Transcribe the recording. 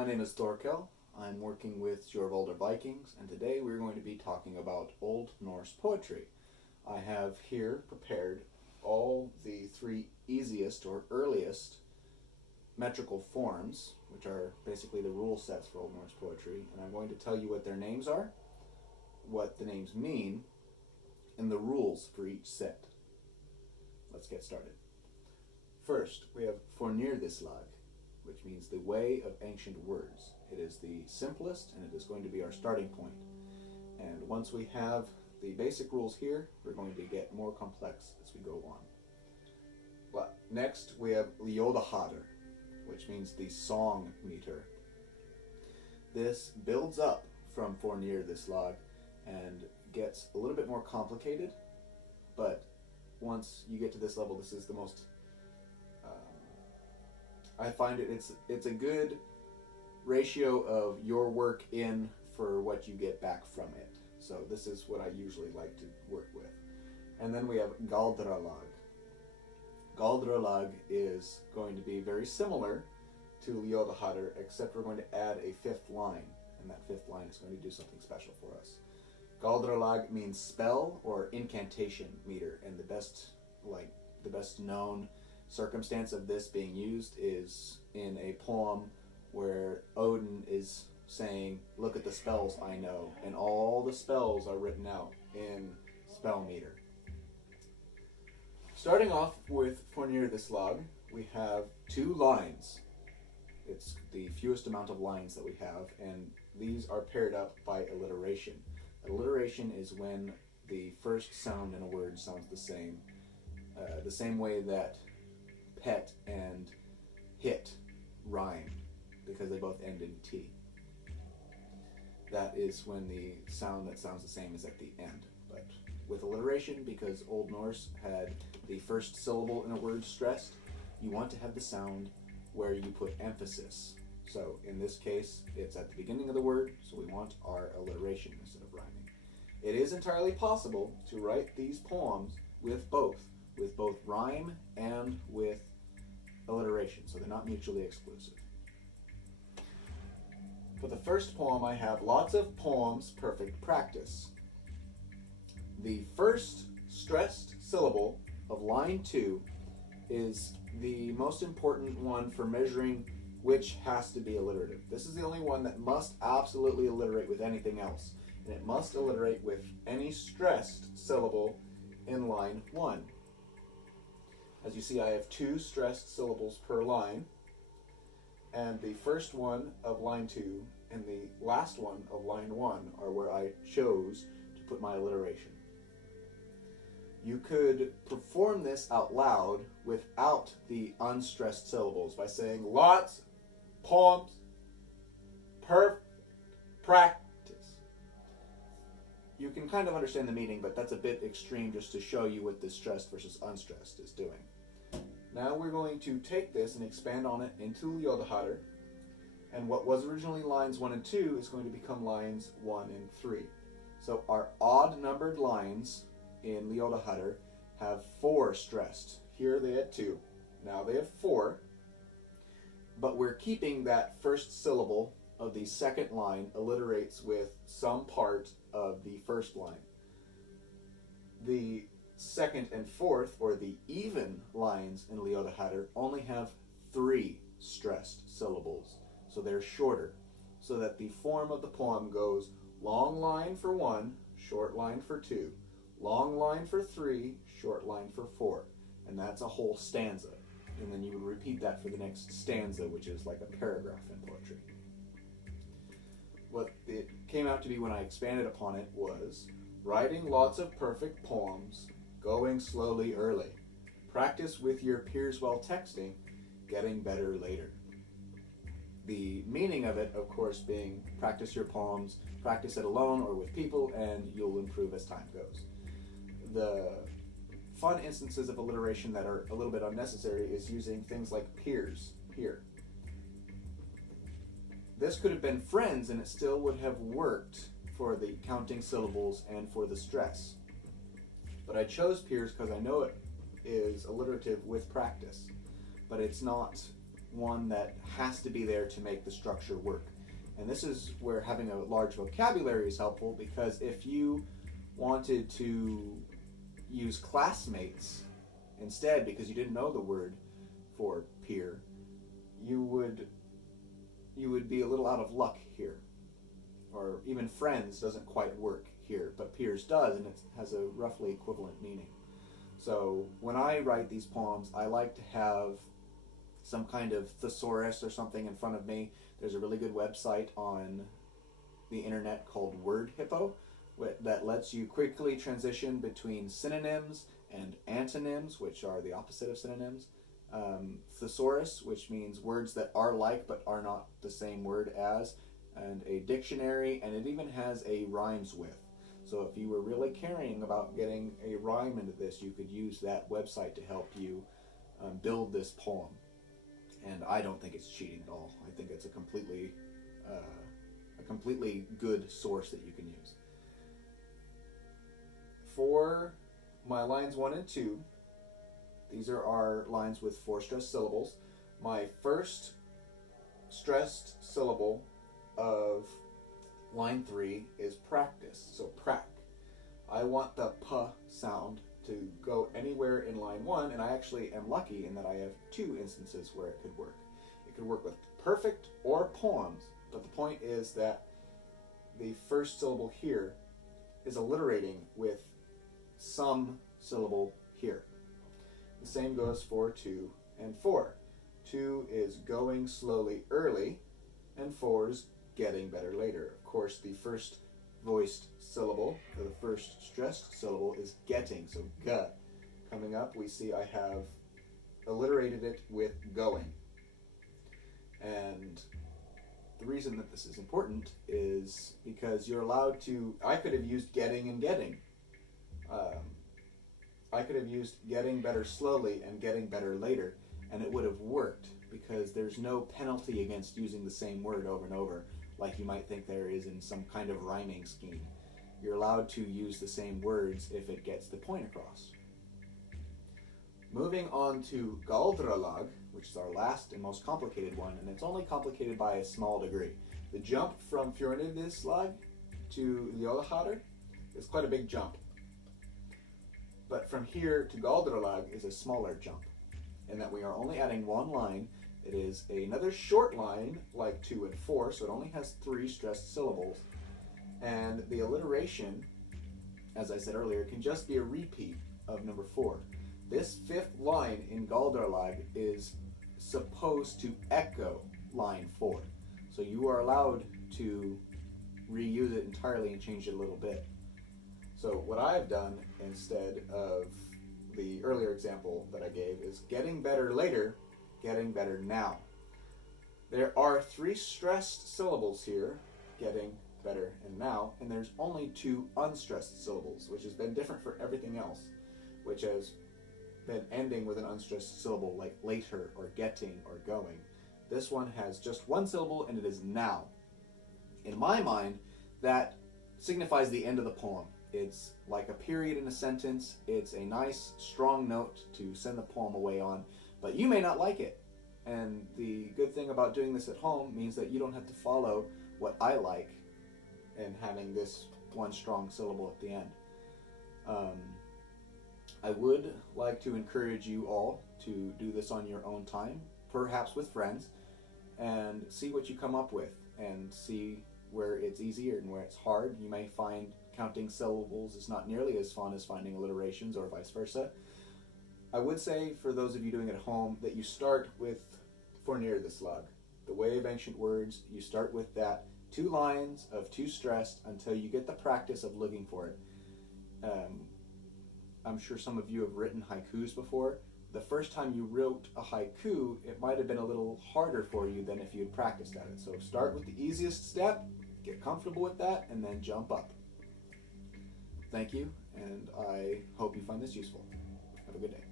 My name is Thorkel. I'm working with Sjorvaldar Vikings, and today we're going to be talking about Old Norse poetry. I have here prepared all the three easiest or earliest metrical forms, which are basically the rule sets for Old Norse poetry, and I'm going to tell you what their names are, what the names mean, and the rules for each set. Let's get started. First, we have Fornirðislag, which means the way of ancient words. It is the simplest, and it is going to be our starting point. And once we have the basic rules here, we're going to get more complex as we go on. But next, we have Ljóðaháttur, which means the song meter. This builds up from Fornirðislag and gets a little bit more complicated, but once you get to this level, this is the most I find it's a good ratio of your work in for what you get back from it. So this is what I usually like to work with. And then we have Galdralag. Galdralag is going to be very similar to Ljóðaháttur, except we're going to add a fifth line, and that fifth line is going to do something special for us. Galdralag means spell or incantation meter, and the best known circumstance of this being used is in a poem where Odin is saying, "Look at the spells I know," and all the spells are written out in spell meter. Starting off with Fornirðislag, we have 2 lines. It's the fewest amount of lines that we have, and these are paired up by alliteration. Alliteration is when the first sound in a word sounds the same way that pet and hit rhyme, because they both end in T. That is when the sound that sounds the same is at the end. But with alliteration, because Old Norse had the first syllable in a word stressed, you want to have the sound where you put emphasis. So in this case, it's at the beginning of the word, so we want our alliteration instead of rhyming. It is entirely possible to write these poems with both rhyme and with alliteration, so they're not mutually exclusive. For the first poem, I have lots of poems, perfect practice. The first stressed syllable of line 2 is the most important one for measuring which has to be alliterative. This is the only one that must absolutely alliterate with anything else, and it must alliterate with any stressed syllable in line 1. As you see, I have 2 stressed syllables per line, and the first one of line 2 and the last one of line 1 are where I chose to put my alliteration. You could perform this out loud without the unstressed syllables by saying lots, poems, perfect practice. You can kind of understand the meaning, but that's a bit extreme just to show you what the stressed versus unstressed is doing. Now we're going to take this and expand on it into Ljóðaháttur, and what was originally lines 1 and 2 is going to become lines 1 and 3. So our odd numbered lines in Ljóðaháttur have 4 stressed. Here they had 2. Now they have 4, but we're keeping that first syllable of the second line alliterates with some part of the first line. The second and fourth, or the even lines in Ljóðaháttur, only have 3 stressed syllables, so they're shorter, so that the form of the poem goes long line for 1, short line for 2, long line for 3, short line for 4, and that's a whole stanza. And then you would repeat that for the next stanza, which is like a paragraph in poetry. What it came out to be when I expanded upon it was writing lots of perfect poems, going slowly early. Practice with your peers while texting, getting better later. The meaning of it, of course, being practice your poems, practice it alone or with people, and you'll improve as time goes. The fun instances of alliteration that are a little bit unnecessary is using things like peers here. This could have been friends, and it still would have worked for the counting syllables and for the stress. But I chose peers because I know it is alliterative with practice, but it's not one that has to be there to make the structure work. And this is where having a large vocabulary is helpful, because if you wanted to use classmates instead because you didn't know the word for peer, you would be a little out of luck here. Or even friends doesn't quite work here, but peers does, and it has a roughly equivalent meaning. So when I write these poems, I like to have some kind of thesaurus or something in front of me. There's a really good website on the internet called Word Hippo that lets you quickly transition between synonyms and antonyms, which are the opposite of synonyms. Thesaurus, which means words that are like but are not the same word as, and a dictionary, and it even has a rhymes with. So if you were really caring about getting a rhyme into this, you could use that website to help you build this poem. And I don't think it's cheating at all. I think it's a completely good source that you can use. For my lines 1 and 2, these are our lines with 4 stressed syllables. My first stressed syllable of line 3 is practice, so prac. I want the p sound to go anywhere in line 1, and I actually am lucky in that I have 2 instances where it could work. It could work with perfect or poems, but the point is that the first syllable here is alliterating with some syllable here. The same goes for 2 and 4. 2 is going slowly early, and 4 is getting better later. Of course, the first voiced syllable, or the first stressed syllable, is getting, so g. Coming up, we see I have alliterated it with going. And the reason that this is important is because you're allowed to, I could have used getting and getting. I could have used getting better slowly and getting better later, and it would have worked, because there's no penalty against using the same word over and over, like you might think there is in some kind of rhyming scheme. You're allowed to use the same words if it gets the point across. Moving on to Sjorvaldar, which is our last and most complicated one, and it's only complicated by a small degree. The jump from Sjorvaldar to alliteration is quite a big jump. But from here to Sjorvaldar is a smaller jump, in that we are only adding 1 line. It is another short line, like 2 and 4, so it only has 3 stressed syllables. And the alliteration, as I said earlier, can just be a repeat of number 4. This 5th line in Sjorvaldar is supposed to echo line 4. So you are allowed to reuse it entirely and change it a little bit. So what I've done instead of the earlier example that I gave is getting better later, getting better now. There are 3 stressed syllables here, getting, better, and now, and there's only 2 unstressed syllables, which has been different for everything else, which has been ending with an unstressed syllable like later or getting or going. This one has just 1 syllable, and it is now. In my mind, that signifies the end of the poem. It's like a period in a sentence. It's a nice, strong note to send the poem away on, but you may not like it. And the good thing about doing this at home means that you don't have to follow what I like and having this 1 strong syllable at the end. I would like to encourage you all to do this on your own time, perhaps with friends, and see what you come up with, and see where it's easier and where it's hard. You may find counting syllables is not nearly as fun as finding alliterations, or vice versa. I would say, for those of you doing it at home, that you start with Fornir the Slug, the way of ancient words. You start with that 2 lines of 2 stressed until you get the practice of looking for it. I'm sure some of you have written haikus before. The first time you wrote a haiku, it might have been a little harder for you than if you had practiced at it. So start with the easiest step, get comfortable with that, and then jump up. Thank you, and I hope you find this useful. Have a good day.